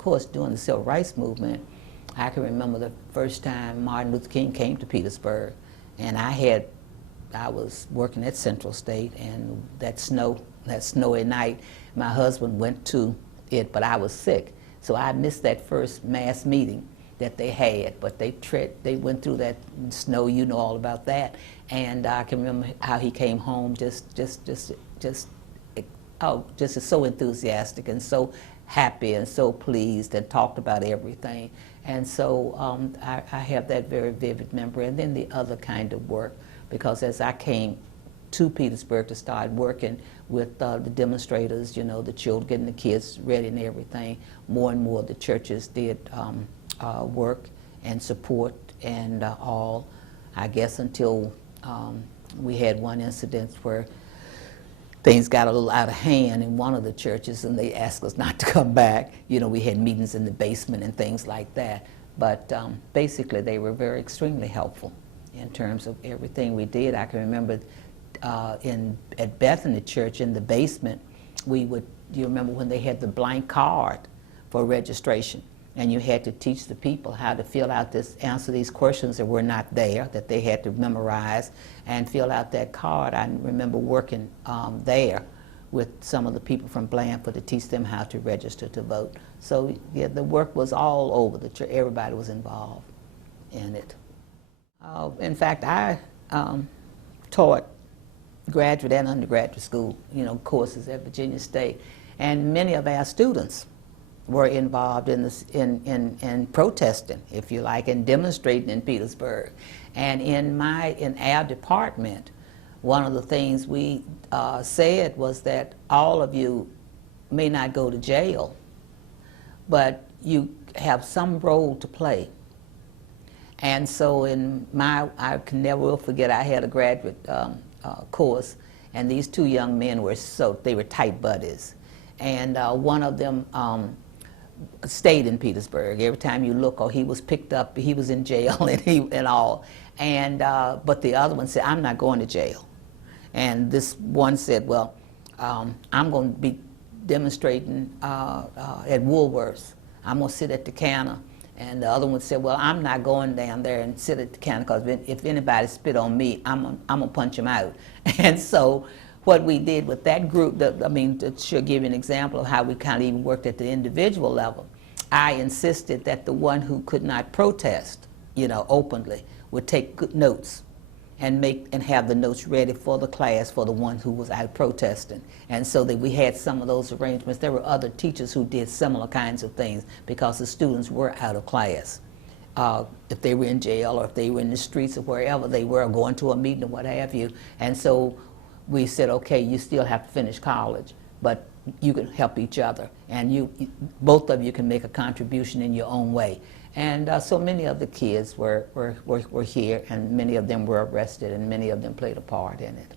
course, during the Civil Rights Movement, I can remember the first time Martin Luther King came to Petersburg, and I was working at Central State, and that snowy night, my husband went to it, but I was sick. So I missed that first mass meeting that they had, but they went through that snow, you know all about that. And I can remember how he came home just so enthusiastic and so happy and so pleased and talked about everything. And so I have that very vivid memory. And then the other kind of work, because as I came to Petersburg to start working with the demonstrators, you know, the children, getting the kids ready and everything, more and more the churches did work and support and all, I guess, until we had one incident where things got a little out of hand in one of the churches, and they asked us not to come back. You know, we had meetings in the basement and things like that. But basically, they were extremely helpful in terms of everything we did. I can remember at Bethany Church in the basement, you remember when they had the blank card for registration, and you had to teach the people how to fill out answer these questions that were not there, that they had to memorize and fill out that card. I remember working there with some of the people from Blandford to teach them how to register to vote. So yeah, the work was all over the church. Everybody was involved in it. In fact, I taught graduate and undergraduate school, you know, courses at Virginia State, and many of our students were involved in this, in protesting, if you like, and demonstrating in Petersburg. And in our department, one of the things we said was that all of you may not go to jail, but you have some role to play. And so I can never will forget, I had a graduate course, and these two young men were they were tight buddies. And one of them stayed in Petersburg. Every time you look, he was picked up, he was in jail and all. And, but the other one said, I'm not going to jail. And this one said, well, I'm going to be demonstrating at Woolworth's. I'm going to sit at the counter. And the other one said, well, I'm not going down there and sit at the counter, because if anybody spit on me, I'm going to punch him out. And so what we did with that group, to give you an example of how we kind of even worked at the individual level, I insisted that the one who could not protest, you know, openly, would take good notes and have the notes ready for the class for the one who was out protesting. And so that we had some of those arrangements. There were other teachers who did similar kinds of things because the students were out of class. If they were in jail or if they were in the streets or wherever they were, going to a meeting or what have you. And so we said, okay, you still have to finish college, but you can help each other, and both of you can make a contribution in your own way. And so many of the kids were here, and many of them were arrested, and many of them played a part in it.